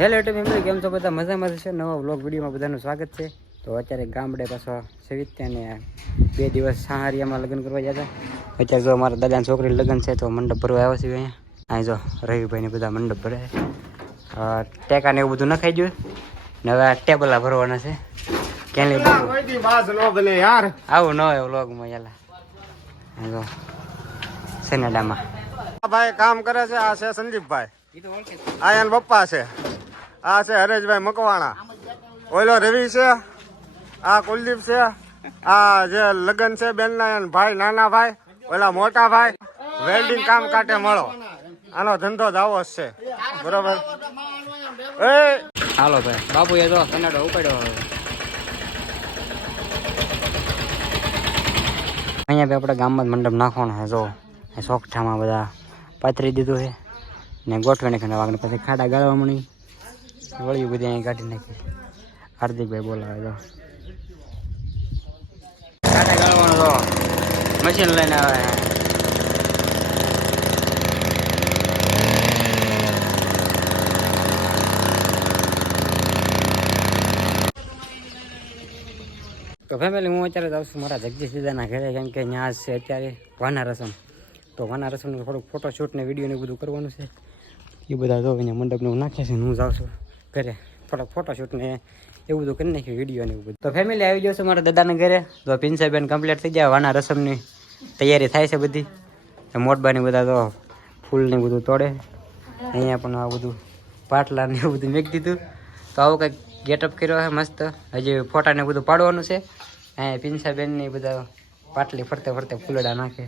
Hello YouTube family કેમ છો બધા? મજામાં છે. નવા વ્લોગ વિડીયોમાં બધાનું સ્વાગત છે. તો અત્યારે ગામડે પાછો સવિત્યાને બે દિવસ સહારિયામાં લગ્ન કરવા જતા અત્યારે જો અમારા દાદાની છોકરી લગ્ન છે તો મંડપ ભરવા આવ્યો છે અહીંયા. અહીં જો રવિભાઈને બધા મંડપ ભરે. ટેકા ને એવું બધું નખાઈ ગયું. ને હવે ટેબલા ભરવાના છે. કેલી યાર આવું ન હોય વ્લોગમાં યાલા. સેનેડામાં ભાઈ કામ કરે છે આ છે સંદીપભાઈ. એ તો ઓળખે આ એના પપ્પા છે. આ છે હરેશભાઈ મકવાણા. ઓલો રવિ છે, આ કુલદીપ છે, આ જે લગ્ન છે બેન ના ભાઈ, નાના ભાઈ, ઓલા મોટા ભાઈ વેલ્ડિંગ કામ કાટે મળો. આનો ધંધો દાવો જ છે. બરોબર? એ! હાલો ભાઈ બાપુ એ તો કનાડો ઉપાડ્યો અહીંયા ભાઈ આપણે ગામમાં મંડપ નાખવાનો છે, જો. એ સોગઠામાં બધા પાથરી દીધું છે. ને ગોઠવીને ખાને વાગને પછી ખાડા ગાળવા મળી. વળ્યું બધી અહીં કાઢી નાખી હાર્દિકભાઈ બોલાવે તો. ખાડા ગાળવાનો તો મશીન લઈને આવે. તો ફેમિલી હું અત્યારે જાઉં છું મારા જગદીશ દાદાના ઘરે કેમ કે ત્યાં છે અત્યારે વાના રસમ. તો વાના રસમનું થોડુંક ફોટોશૂટ ને વીડિયો ને બધું કરવાનું છે. એ બધા જો એને મંડપને એવું નાખે છે હું જાઉં છું. ઘરે થોડોક ફોટોશૂટ ને એવું બધું કરી નાખ્યું વીડિયો ને એવું બધું. તો ફેમિલી આવી છે મારા દાદાના ઘરે. તો પિન્સાબેન કમ્પ્લીટ થઈ જાય વાના રસમની તૈયારી થાય છે બધી. મોટબાની બધા તો ફૂલ ને બધું તોડે. અહીંયા પણ આ બધું પાટલા ને એવું બધું મેકી દીધું. તો આવું કંઈક ગેટઅપ કર્યો છે, મસ્ત. હજી ફોટા ને બધું પાડવાનું છે. અહીંયા પિન્સાબેન ને બધા પાટલી ફરતે ફરતે ફૂલડા નાખે.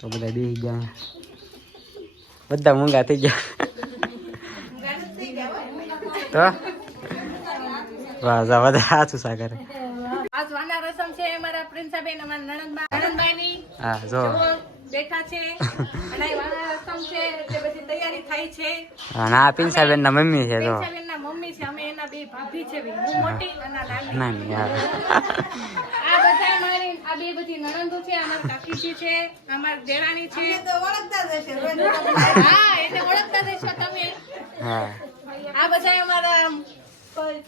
તો બધા બી ગયા. બધા મૂંગા થઈ ગયા. તો? વાહ જા બધા હાથું સા આજ વાના રસમ છે અમારા પ્રિન્સાબેન અમારા નણંદબા નણંદબાઈની હા જો. તો બેઠા છે. અને વાના રસમ છે એટલે બધી તૈયારી થાય છે. પિન્સાબેન ના મમ્મી છે જો. મમ્મી છે અમે એના બે ભાભી છે હું મોટી અને નાની. નાની આ બધા મારી આ બે બધી નણંદો છે અમારા કાકીજી છે અમારા દેરાણી છે. હા એને ઓળખતા જશો તમે. હા. આ બધા અમારા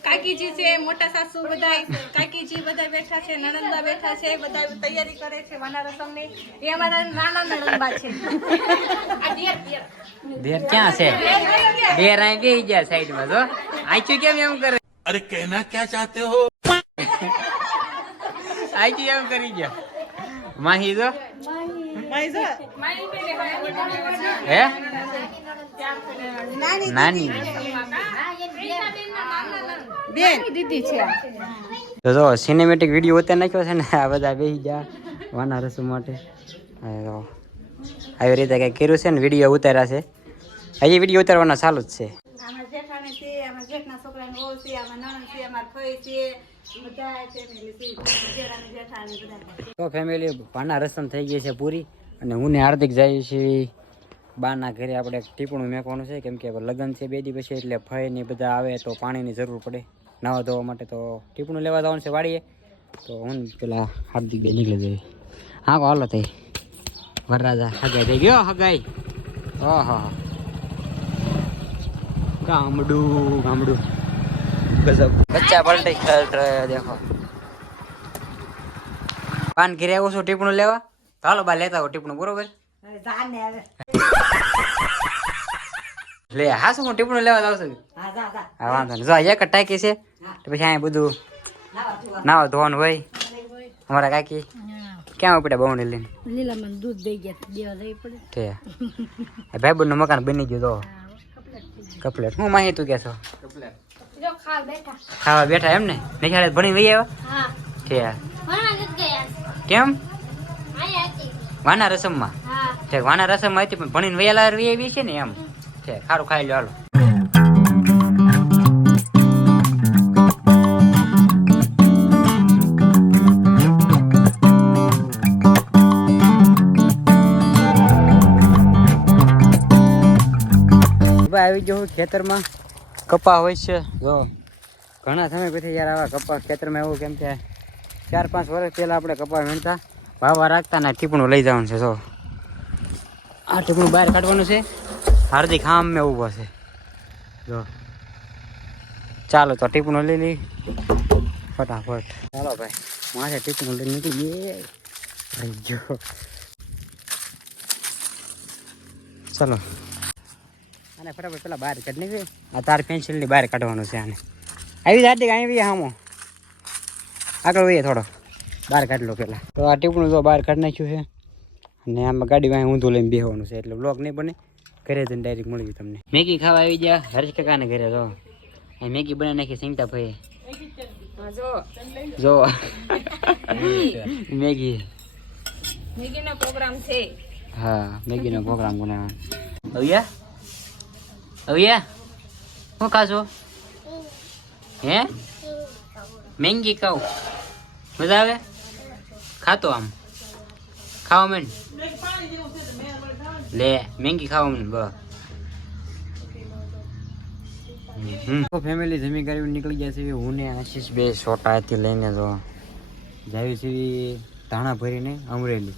કાકીજી છે મોટા સાસુ બધા કાકીજી બધા બેઠા છે નણંદા બેઠા છે બધા તૈયારી કરે છે વાના રસમની એ અમારા નાના નણંદા છે. બેર ક્યાં છે? દેર અહીં ગઈ ગયા સાઈડમાં જો આઈચું કેમ એમ કરે અરે કહેના ક્યાં ચાહતે હો આઈચું એમ કરી ગયા માહી જો હે નાની બેન દીદી છે જો સિનેમેટિક વીડિયો ઉતાર નાખ્યો છે ને આ બધા બેસી ગયા વાના રસુ માટે આવી રીતે કંઈક કર્યું છે ને વીડિયો ઉતાર્યા છે હજી વીડિયો ઉતારવાના ચાલુ જ છે જેઠાણી છે અમારા જેઠના છોકરાની વહુ છે અમારા નણંદ છે અમારા ફઈ છે તો ફેમિલી ભાના રસમ થઈ ગઈ છે પૂરી અને હું ને હાર્દિક જઈએ છીએ. બાના ઘરે આપણે ટીપણું મેકવાનું છે, કેમ કે લગ્ન છે બે દી પછી એટલે ફઈ ને બધા આવે તો પાણીની જરૂર પડે. નાવા ધોવા માટે તો ટીપણું લેવા જવાનું છે વાડીએ. તો હું પેલા હાર્દિક બે નીકળી જઈએ. હા હાલો થઈ વરરાજા હગાઈ થઈ ગયો હગાઈ. ઓહો. ગામડું ગામડું. ગજબ. બચ્ચા પલટી ખેલ રહે દેખો. પાન ઘરે આવું છું ટીપણું લેવા? ચાલો બા લેતા હો ટીપણું બરોબર? લે હા શું હું ટીપણું લેવા જાઉં છું? હા વાંધો નહીં. જો એક જ ટાંકી છે. તો પછી અહીંયા બધું નાવા ધોવાનું હોય. અમારા કાકી ક્યાં ઉપડ્યા બહુ લઈને? લીલામાં દૂધ દઈ ગયા દેવા જઈ પડે. ભાઈ નું મકાન બની ગયું તો. કપલેટ. હું માહી તું કે છો જો ખાલ બેઠા. ખાવા બેઠા એમ ને? નિશાળે ભણી વહી આવ્યા? ગયા. કેમ? આયા હતી. વાના રસમમાં? વાના રસમમાં હતી પણ ભણીને વહેલા રહી આવી છે ને એમ. છે સારું ખાઈ લો હાલો. આવી ગયો ખેતરમાં. કપા હોય છે. જો. ઘણા સમય પછી યાર આવા કપા ખેતરમાં એવું કેમ કે ચાર પાંચ વર્ષ પહેલાં આપણે કપા વીણતા વાવા રાખતા ને ટીપણું લઈ જવાનું છે જો. આ ટીપણું બહાર કાઢવાનું છે. હાર્દિક આમ મેં ઊભો છે. જો. ચાલો તો ટીપણું લઈ લઈ. ફટાફટ. ચાલો ભાઈ મારે ટીપણું લઈ નીકળી ગયે. જો. ચાલો. અને ફટાફટ પેલા બહાર કાઢ નીકળી આ તાર પેન્સિલની બહાર કાઢવાનું છે આને. આવી જાતી આવી હામો. આગળ વહીએ થોડો. બહાર કાઢ લો પેલા. તો આ ટીપણું તો બહાર કાઢી નાખ્યું છે અને આમાં ગાડીમાં ઊંધું લઈને બેહવાનું છે એટલે બ્લોક નહીં બને. ઘરે જઈને ડાયરેક્ટ મળી ગયું તમને. મેગી ખાવા આવી ગયા હર્ષ કાકાને ઘરે જો. અહીં મેગી બનાવી નાખી સિંગતા ભાઈ જો. મેગી. મેગીનો પ્રોગ્રામ છે. હા મેગીનો પ્રોગ્રામ બનાવવાનો. અવિયા અવિયા શું ખાશો? હે? મેંગી ખાવ મજા આવે? ખાતો આમ. ખાવા મેં લે, મેંગી ખાવા મને બસ. ફેમિલી જમી કરી નીકળી ગયા છે હું ને આશીષ બે છોટાથી લઈને તો જાવી છે ધાણા ભરીને અમરેલી.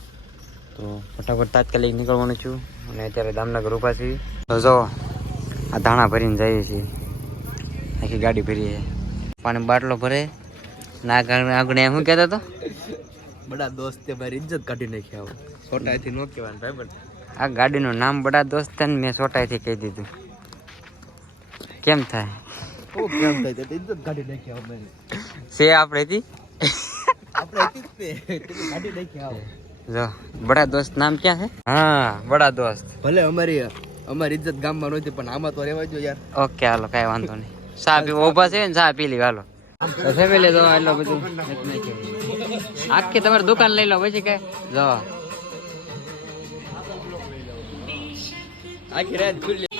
તો ફટાફટ તાત્કાલિક નીકળવાનું છું અને અત્યારે દામનગર ઊભા છીએ. જો આ ધાણા ભરીને જઈએ છીએ. આખી ગાડી ભરી છે પાણી બાટલો ભરે. ના આગળ એમ શું કહેતો હતો? બડા દોસ્તે મારી ઇજ્જત કાઢી નાખી આવો. છોટાથી નો કહેવાનું ભાઈ બટ આ ગાડીનું નામ બડા દોસ્તને મેં સોટાઈથી કહી દીધું. કેમ થાય? કેમ થાય? ઇજ્જત કાઢી નાખી આવો છે આપણે હતી આપણે કાઢી નાખી આવો. જો બડા દોસ્ત નામ ક્યાં છે? હા બડા દોસ્ત. ભલે અમારી અમારી ઇજ્જત ગામમાં નહોતી પણ આમાં તો રહેવા જો યાર. ઓકે હાલો કાંઈ વાંધો નહીં. ચા પી ઊભા છે ને ચા પી લી હાલો. ફેમિલી જો એટલો બધું આખી તમારે દુકાન લઈ લો પછી કે જો. આખી રાત ખુલ્લી.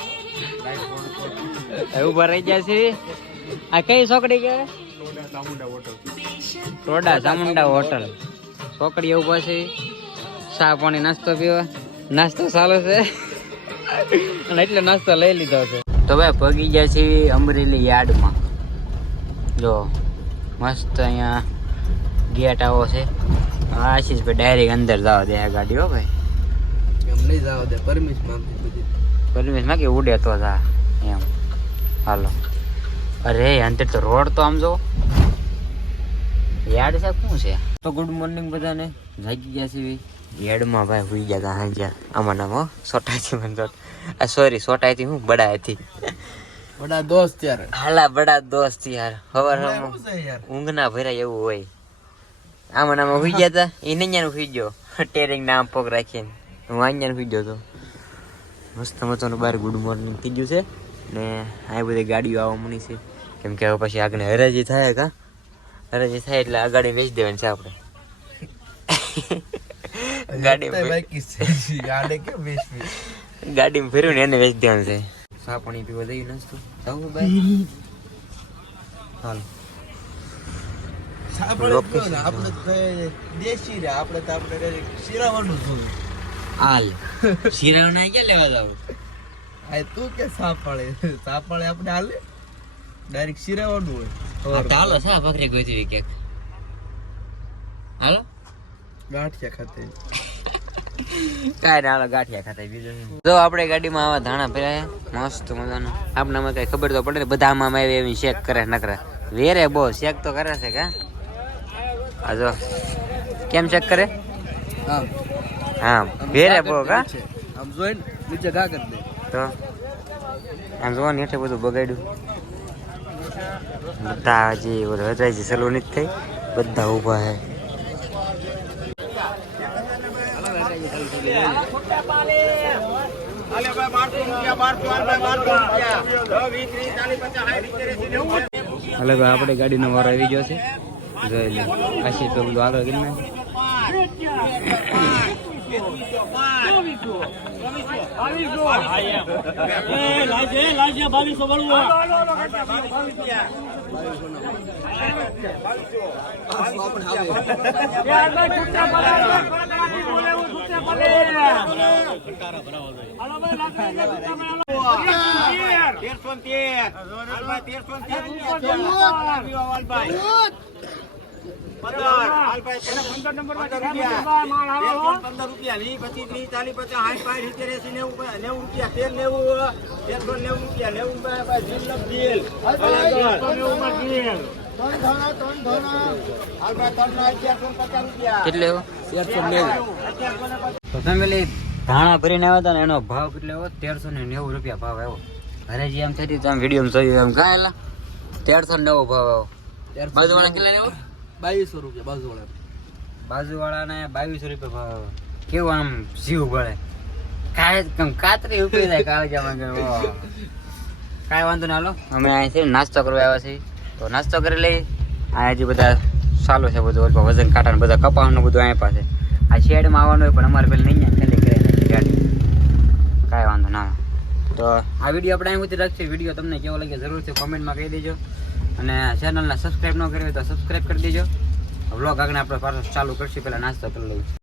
ઊભા રહી ગયા છે. આ કઈ છોકરી કે? ટોડા ચામુંડા હોટલ. છોકરી ઊભા છે. ચા પાણી નાસ્તો પીવા. નાસ્તો ચાલુ છે. અને એટલે નાસ્તો લઈ લીધો છે. તો ભાઈ પગી ગયા છે અમરેલી યાર્ડમાં. જો મસ્ત અહીંયા ગેટ આવો છે આશીષભાઈ ડાયરેક્ટ અંદર જાવ દે આ ગાડી હો ભાઈ. એમ નહીં જાવ દે પરમિશ માંગી બધી. પરમેશમાં કે ઉડે તો જા એમ. હાલો. અરે અંદર તો રોડ તો આમ જો. યાર્ડ છે શું છે? તો ગુડ મોર્નિંગ બધાને. જાગી ગયા છે યાર્ડમાં ભાઈ હુઈ ગયા હતા હાંજ્યા આમાં નામ હો સોટાઈથી મને સોરી સોટાઈથી હું? બડા હતી બડા દોસ્ત યાર. હાલા બડા દોસ્ત યાર. હવાર એવું ઊંઘ ના ભરાય એવું હોય. આમાં નામ હુઈ ગયા હતા એ નૈયા હુઈ ગયો. ટેરિંગ નામ પોક રાખીને. હું અહીંયા હુઈ ગયો હતો મસ્ત મજાનું બહાર ગુડ મોર્નિંગ થઈ ગયું છે. ને આ બધી ગાડીઓ આવવા મળી છે. કેમ કે હવે પછી આગળ હરાજી થાય કા? હરાજી થાય એટલે આ ગાડી વેચી દેવાની છે આપણે. ગાડી બાકી છે ગાડી કે બેસવી ગાડીમાં ફેરવું ને એને વેચ દેવાનું છે. સાપણી પાણી પીવા દઈ નાસ્તો? જાવું ભાઈ હાલ. આપણે દેશી રે આપણે તો આપણે શિરાવાનું છું હાલ. શિરાવના ક્યાં લેવા જાવ? આ તું કે સાપાળે? સાપાળે આપણે હાલે? ડાયરેક્ટ શિરાવાનું હોય. હાલો સા ભાખરી ગોતી ક્યાંક. હાલો. ગાંઠિયા ખાતે. કાંઈ ના હાલો ગાંઠિયા ખાતા બીજું જો આપણે ગાડીમાં આવા ધાણા છે. મસ્ત મજાનું. આપણામાં કઈ ખબર તો પડે ને બધા આમાં આવી એવી શેક કરે નકરા. વેરે બહુ શેક તો કરે છે કા? આ જો કેમ ચેક કરે? હા વેરે બહુ કા? આમ જોઈને નીચે ઘા કરી દે. તો આમ જોવાનું હેઠે બધું બગાડ્યું. બધા હજી ઓલું હજાજી સલું નથી થઈ બધા ઊભા છે. હાલે ભાઈ આપણે ગાડીનો વારો આવી ગયો છે. જોઈ લે. આશી તો બધું આગળ ગીર ને પંદર રૂપિયા ની પચીસ ત્રીસ ચાલીસ પચાસ હાઈ પાંચ સિત્તેર એસી નેવું નેવું રૂપિયા તેર નેવું તેરસો નેવું રૂપિયા નેવું રૂપિયા નેવું કેટલે તો ફેમિલી ધાણા ભરીને આવ્યા હતા ને એનો ભાવ કેટલો આવ્યો? તેરસો ને નેવું રૂપિયા ભાવ આવ્યો. હરેજી એમ તો આમ વીડિયો જોયું એમ ગાયેલા તેરસો ને નવો ભાવ આવ્યો. બાજુવાળા કેટલા બાવીસો રૂપિયા બાજુવાળા. બાજુવાળાને બાવીસો રૂપિયા ભાવ આવ્યો. કેવું આમ જીવ બળે? કાંઈ કાતરી ઉપડી જાય કાળજામાં કે. કાંઈ વાંધો ના હાલો. અમે અહીં છે નાસ્તો કરવા આવ્યા છીએ. તો નાસ્તો કરી લઈ આ હજી બધા ચાલુ છે બધું વજન કાંટા બધા કપાવાનું બધું અહીંયા પાસે. આ શેડમાં આવવાનું હોય પણ અમારે પેલા નહીં ખાલી કરી ગાડી. કાંઈ વાંધો ના. તો આ વીડિયો આપણે અહીં સુધી રાખશું. વીડિયો તમને કેવો લાગે જરૂરથી કોમેન્ટમાં કહી દેજો. અને ચેનલને સબસ્ક્રાઈબ ન કરી હોય તો સબસ્ક્રાઈબ કરી દેજો. વ્લોગ આગળ આપણે પાછો ચાલુ કરશું. પહેલાં નાસ્તો કરી લઈએ.